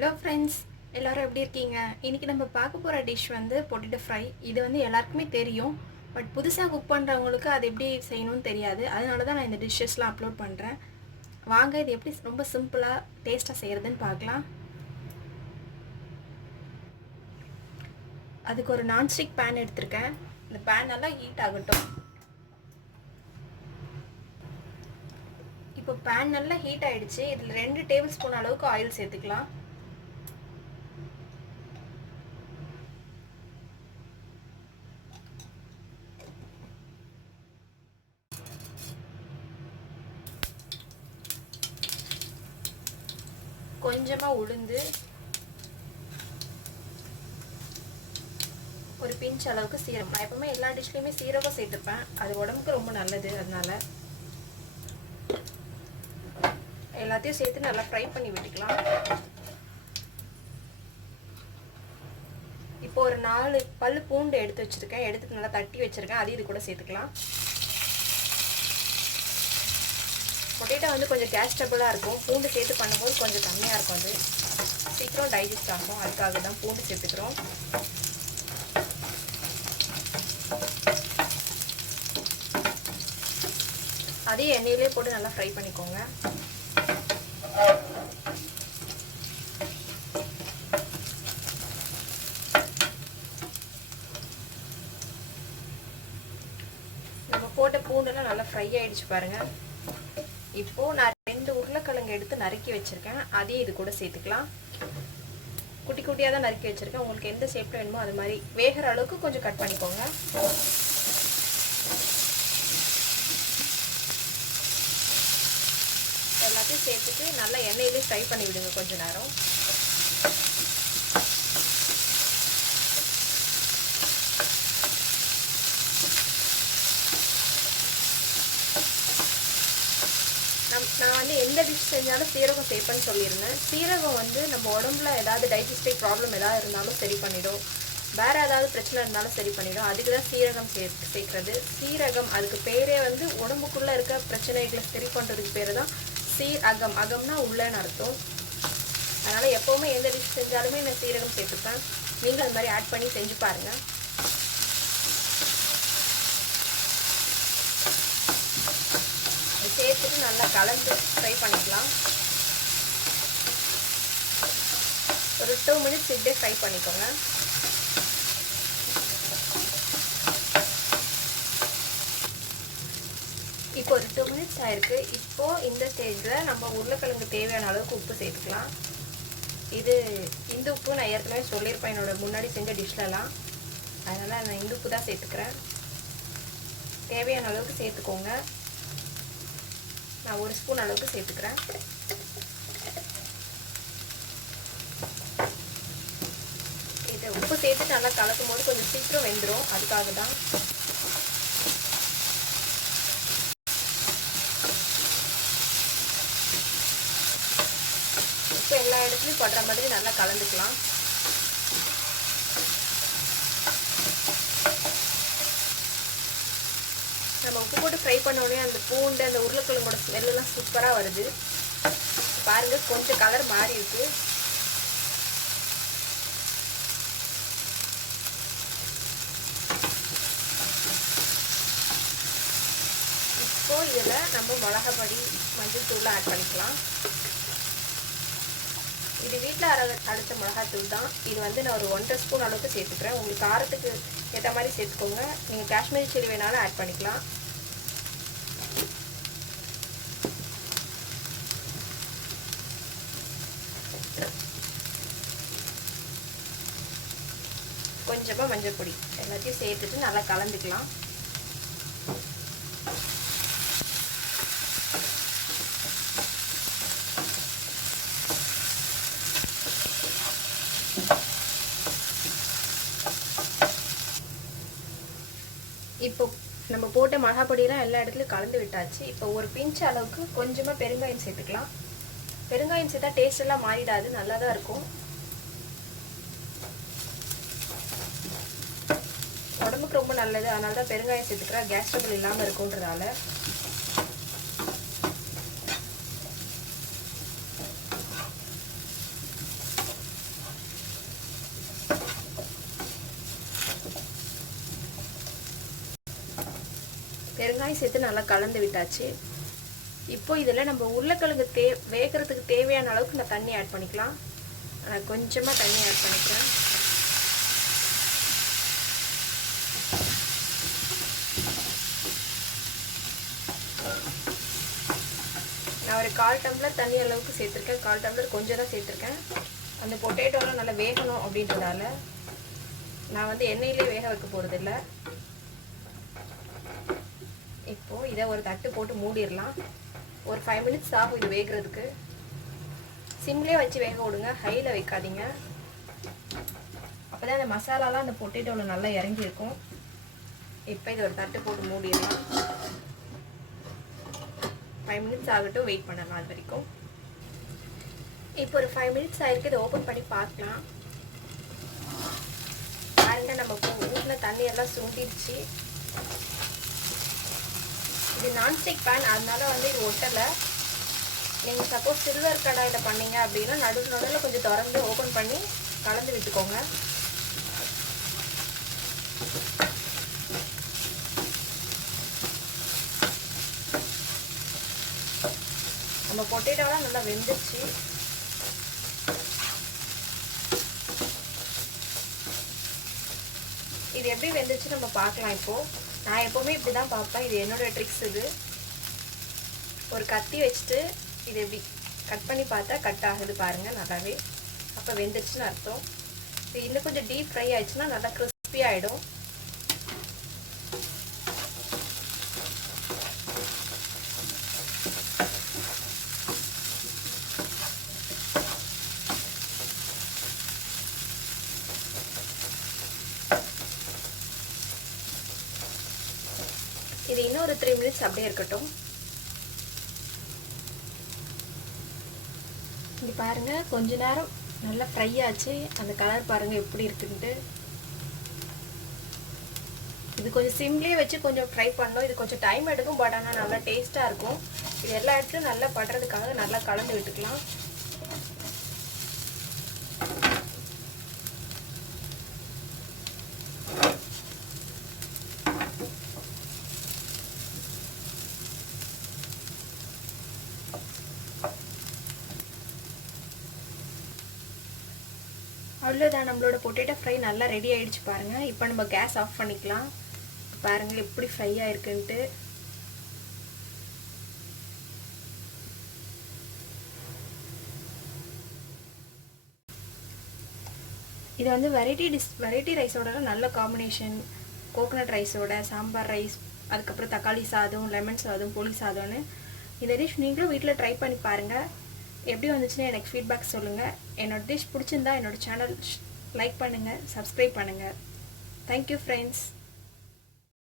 Hello friends, எல்லோரும் எப்படி இருக்கீங்க? இன்றைக்கி நம்ம பார்க்க போகிற டிஷ் வந்து பொட்டேட்டோ ஃப்ரை. இது வந்து எல்லாருக்குமே தெரியும். பட் புதுசாக குக் பண்ணுறவங்களுக்கு அது எப்படி செய்யணும்னு தெரியாது. அதனால தான் நான் இந்த டிஷ்ஷஸ்லாம் அப்லோட் பண்ணுறேன். வாங்க, இது எப்படி ரொம்ப சிம்பிளாக டேஸ்ட்டாக செய்கிறதுன்னு பார்க்கலாம். அதுக்கு ஒரு நான்ஸ்டிக் பேன் எடுத்திருக்கேன். இந்த பேன் நல்லா ஹீட் ஆகட்டும். இப்போ பேன் நல்லா ஹீட் ஆகிடுச்சு. இதில் 2 டேபிள் ஸ்பூன் அளவுக்கு ஆயில் சேர்த்துக்கலாம். கொஞ்சமாக உளுந்து, ஒரு பிஞ்ச் அளவுக்கு சீரகம். நான் எப்பவுமே எல்லா டிஷ்லையுமே சீரகம் சேர்த்துப்பேன். அது உடம்புக்கு ரொம்ப நல்லது. அதனால எல்லாத்தையும் சேர்த்து நல்லா ஃப்ரை பண்ணி விட்டுக்கலாம். இப்போ ஒரு 4 பல் பூண்டு எடுத்து வச்சுருக்கேன். எடுத்து நல்லா தட்டி வச்சுருக்கேன். அதையும் இது கூட சேர்த்துக்கலாம். பொட்டேட்டோ வந்து கொஞ்சம் கேஸ்டபுளாக இருக்கும். பூண்டு சேர்த்து பண்ணும்போது கொஞ்சம் கம்மியாக இருக்கும். அது சீக்கிரம் டைஜஸ்ட் ஆகும். அதுக்காக தான் பூண்டு சேர்த்துக்கிறோம். அதையும் எண்ணெயிலே போட்டு நல்லா ஃப்ரை பண்ணிக்கோங்க. நம்ம போட்ட பூண்டெல்லாம் நல்லா ஃப்ரை ஆகிடுச்சு பாருங்கள். இப்போது நான் 2 உருளைக்கிழங்கு எடுத்து நறுக்கி வச்சுருக்கேன். அதையும் இது கூட சேர்த்துக்கலாம். குட்டி குட்டியாக தான் நறுக்கி வச்சுருக்கேன். உங்களுக்கு எந்த ஷேப்பில் வேணுமோ அது மாதிரி வேகிற அளவுக்கு கொஞ்சம் கட் பண்ணிக்கோங்க. எல்லாத்தையும் சேர்த்துட்டு நல்லா எண்ணெயிலே ஃப்ரை பண்ணி விடுங்க கொஞ்சம் நேரம். நான் வந்து எந்த டிஷ் செஞ்சாலும் சீரகம் சேர்ப்பேன்னு சொல்லியிருந்தேன். சீரகம் வந்து நம்ம உடம்புல ஏதாவது டைஜஸ்டிவ் ப்ராப்ளம் ஏதாவது இருந்தாலும் சரி பண்ணிடும். வேறு ஏதாவது பிரச்சனை இருந்தாலும் சரி பண்ணிடும். அதுக்கு தான் சீரகம் சேர்க்குறது. சீரகம் அதுக்கு பேரே வந்து உடம்புக்குள்ளே இருக்க பிரச்சனைகளை சரி பண்ணுறதுக்கு பேர் தான் சீரகம். அகம்னா உள்ளன்னு அர்த்தம். அதனால் எப்போவுமே எந்த டிஷ் செஞ்சாலுமே நான் சீரகம் சேர்த்துப்பேன். நீங்கள் அது மாதிரி ஆட் பண்ணி செஞ்சு பாருங்கள். சேர்த்துட்டு நல்லா கலந்து ஃப்ரை பண்ணிக்கலாம். ஒரு 2 மினிட்ஸ் இப்படியே ஃப்ரை பண்ணிக்கோங்க. இப்போ ஒரு 2 மினிட்ஸ் ஆயிருக்கு. இப்போது இந்த ஸ்டேஜில் நம்ம உருளைக்கிழங்கு தேவையான அளவுக்கு உப்பு சேர்த்துக்கலாம். இந்த உப்பு நான் ஏற்கனவே சொல்லியிருப்பேன் என்னோட முன்னாடி செஞ்ச டிஷ்லலாம். அதனால் நான் இந்த உப்பு தான் சேர்த்துக்கிறேன். தேவையான அளவுக்கு சேர்த்துக்கோங்க. நான் 1 ஸ்பூன் அளவுக்கு சேர்த்துக்கிறேன். இதை உப்பு சேர்த்து நல்லா கலக்கும் போது கொஞ்சம் சீக்கிரம் வெந்துடும். அதுக்காக தான். உப்பு எல்லா இடத்துலையும் படுற மாதிரி நல்லா கலந்துக்கலாம். நம்ம உப்பு போட்டு ஃப்ரை பண்ணோடனே அந்த பூண்டு அந்த உருளைக்கிழங்கோட ஸ்மெல்லாம் சூப்பராக வருது. பாருங்கள், கொஞ்சம் கலர் மாறி இருக்கு. இப்போ இதில் நம்ம மிளகாப்பொடி, மஞ்சள் தூள் ஆட் பண்ணிக்கலாம். இது வீட்டில் அரைத்த மிளகாத்தூள் தான். இது வந்து நான் ஒரு 1.5 ஸ்பூன் அளவுக்கு சேர்த்துக்கிறேன். உங்களுக்கு காரத்துக்கு ஏற்ற மாதிரி சேர்த்துக்கோங்க. நீங்கள் காஷ்மீரி சில்லி வேணாலும் ஆட் பண்ணிக்கலாம். கொஞ்சமாக மஞ்சள் பொடி எல்லாத்தையும் சேர்த்துட்டு நல்லா கலந்துக்கலாம். இப்போ நம்ம போட்ட மிளகாப்பொடியெல்லாம் எல்லா இடத்துலையும் கலந்து விட்டாச்சு. இப்போ ஒரு பிஞ்ச் அளவுக்கு கொஞ்சமாக பெருங்காயம் சேர்த்துக்கலாம். பெருங்காயம் சேர்த்தா டேஸ்ட் எல்லாம் மாறிடாது, நல்லா தான் இருக்கும். உடம்புக்கு ரொம்ப நல்லது. அதனால தான் பெருங்காயம் சேர்த்துக்கிறேன். கேஸ் ட்ரபிள் இல்லாமல் இருக்குன்றதால. வெங்காயம் சேர்த்து நல்லா கலந்து விட்டாச்சு. இப்போ இதில் நம்ம உருளைக்கிழங்கு வேகிறதுக்கு தேவையான அளவுக்கு நான் தண்ணி ஆட் பண்ணிக்கலாம். நான் கொஞ்சமாக தண்ணி ஆட் பண்ணிக்கிறேன். நான் ஒரு 1/4 டம்ளர் தண்ணி அளவுக்கு சேர்த்துருக்கேன். 1/4 டம்ளர் கொஞ்சம் தான் சேர்த்துருக்கேன். அந்த பொட்டேட்டோலாம் நல்லா வேகணும் அப்படின்றதால நான் வந்து எண்ணெயிலே வேக வைக்க போகிறதில்ல. இப்போது இதை ஒரு தட்டு போட்டு மூடிடலாம். ஒரு 5 மினிட்ஸ் ஆகும் இது வேகிறதுக்கு. சிம்லேயே வச்சு வேக விடுங்க, ஹையில் வைக்காதீங்க. அப்போ தான் அந்த மசாலாலாம் அந்த பொட்டேட்டோவில் நல்லா இறங்கியிருக்கும். இப்போ இது ஒரு தட்டு போட்டு மூடிடலாம். 5 மினிட்ஸ் ஆகட்டும், வெயிட் பண்ணலாம் அது வரைக்கும். இப்போ ஒரு 5 மினிட்ஸ் ஆயிருக்கு. இதை ஓப்பன் பண்ணி பார்க்கலாம். பாருங்க, நம்ம ஊற்றின தண்ணியெல்லாம் சுண்டிடுச்சு. இது நான்ஸ்டிக் பேன், அதனால வந்து இது ஒட்டலை. நீங்கள் சப்போஸ் சில்வர் கடாயில் பண்ணீங்க அப்படின்னா நடுவில் கொஞ்சம் திறந்து ஓப்பன் பண்ணி கலந்து விட்டுக்கோங்க. நம்ம பொட்டேட்டோலாம் நல்லா வெந்துச்சு. இது எப்படி வெந்துச்சு நம்ம பார்க்கலாம். இப்போது நான் எப்போவுமே இப்படி தான் பார்ப்பேன். இது என்னோடய ட்ரிக்ஸ். இது ஒரு கத்தி வச்சுட்டு இது எப்படி கட் பண்ணி பார்த்தா கட் ஆகுது பாருங்கள் நல்லாவே. அப்போ வெந்துருச்சுன்னு அர்த்தம். இது இன்னும் கொஞ்சம் டீப் ஃப்ரை ஆயிடுச்சுன்னா நல்லா கிறிஸ்பி ஆகிடும். இது இன்னும் ஒரு 3 மினிட்ஸ் அப்படியே இருக்கட்டும். இங்கே பாருங்கள், கொஞ்ச நேரம் நல்லா ஃப்ரை ஆச்சு. அந்த கலர் பாருங்கள் எப்படி இருக்குன்ட்டு. இது கொஞ்சம் சிம்லேயே வச்சு கொஞ்சம் ஃப்ரை பண்ணணும். இது கொஞ்சம் டைம் எடுக்கும், பட் ஆனால் நல்லா டேஸ்ட்டாக இருக்கும். இது எல்லா இடத்துலையும் நல்லா படுறதுக்காக நல்லா கலந்து விட்டுக்கலாம். அவ்வளோதான், நம்மளோட பொட்டேட்டோ ஃப்ரை நல்லா ரெடி ஆகிடுச்சு பாருங்கள். இப்போ நம்ம கேஸ் ஆஃப் பண்ணிக்கலாம். பாருங்கள் எப்படி ஃப்ரை ஆகிருக்குன்ட்டு. இது வந்து வெரைட்டி ரைஸோட நல்ல காம்பினேஷன். கோகோனட் ரைஸோட, சாம்பார் ரைஸ், அதுக்கப்புறம் தக்காளி சாதம், லெமன் சாதம், புளி சாதம்னு இந்த டிஷ் நீங்களும் வீட்டில் ட்ரை பண்ணி பாருங்கள். எப்படி வந்துச்சுன்னா எனக்கு ஃபீட்பேக் சொல்லுங்கள். என்னோட டிஷ் பிடிச்சிருந்தா என்னோடய சேனல் லைக் பண்ணுங்கள், சப்ஸ்கிரைப் பண்ணுங்கள். Thank you friends.